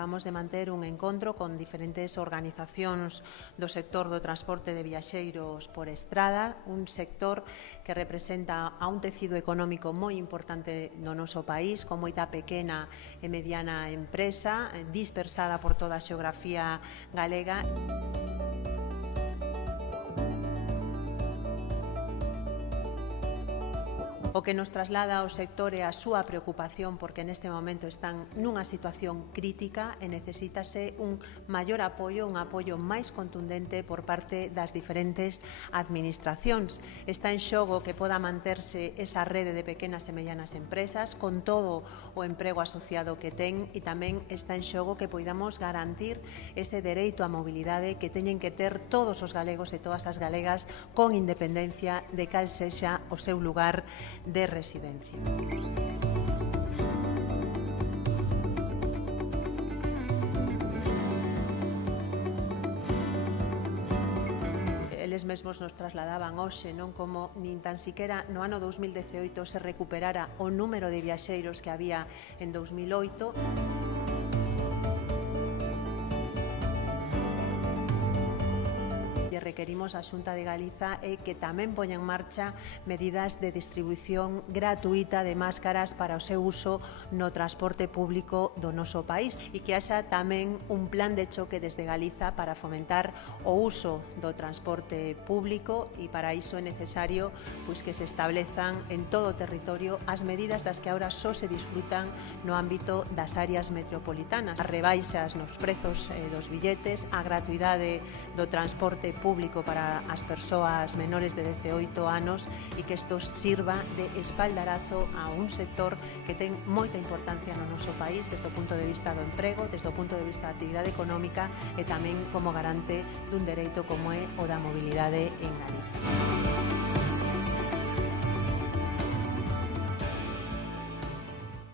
acabamos de manter un encontro con diferentes organizacións do sector do transporte de viaxeiros por estrada, un sector que representa a un tecido económico moi importante no noso país, con moita pequena e mediana empresa, dispersada por toda a xeografía galega. O que nos traslada ao sector é a súa preocupación porque neste momento están nunha situación crítica e necesítase un maior apoio, un apoio máis contundente por parte das diferentes administracións. Está en xogo que poda manterse esa rede de pequenas e medianas empresas con todo o emprego asociado que ten e tamén está en xogo que poidamos garantir ese dereito á mobilidade que teñen que ter todos os galegos e todas as galegas con independencia de cal sexa o seu lugar de residencia. Eles mesmos nos trasladaban hoxe, non, como nin tan siquera no ano 2018 se recuperara o número de viaxeiros que había en 2008. Requerimos a Xunta de Galiza que tamén poña en marcha medidas de distribución gratuita de máscaras para o seu uso no transporte público do noso país e que haxa tamén un plan de choque desde Galiza para fomentar o uso do transporte público e para iso é necesario que se establezan en todo o territorio as medidas das que agora só se disfrutan no ámbito das áreas metropolitanas. As rebaixas nos prezos dos billetes, a gratuidade do transporte público para as persoas menores de 18 anos e que isto sirva de espaldarazo a un sector que ten moita importancia no noso país desde o punto de vista do emprego, desde o punto de vista da actividade económica e tamén como garante dun dereito como é o da mobilidade en Galicia.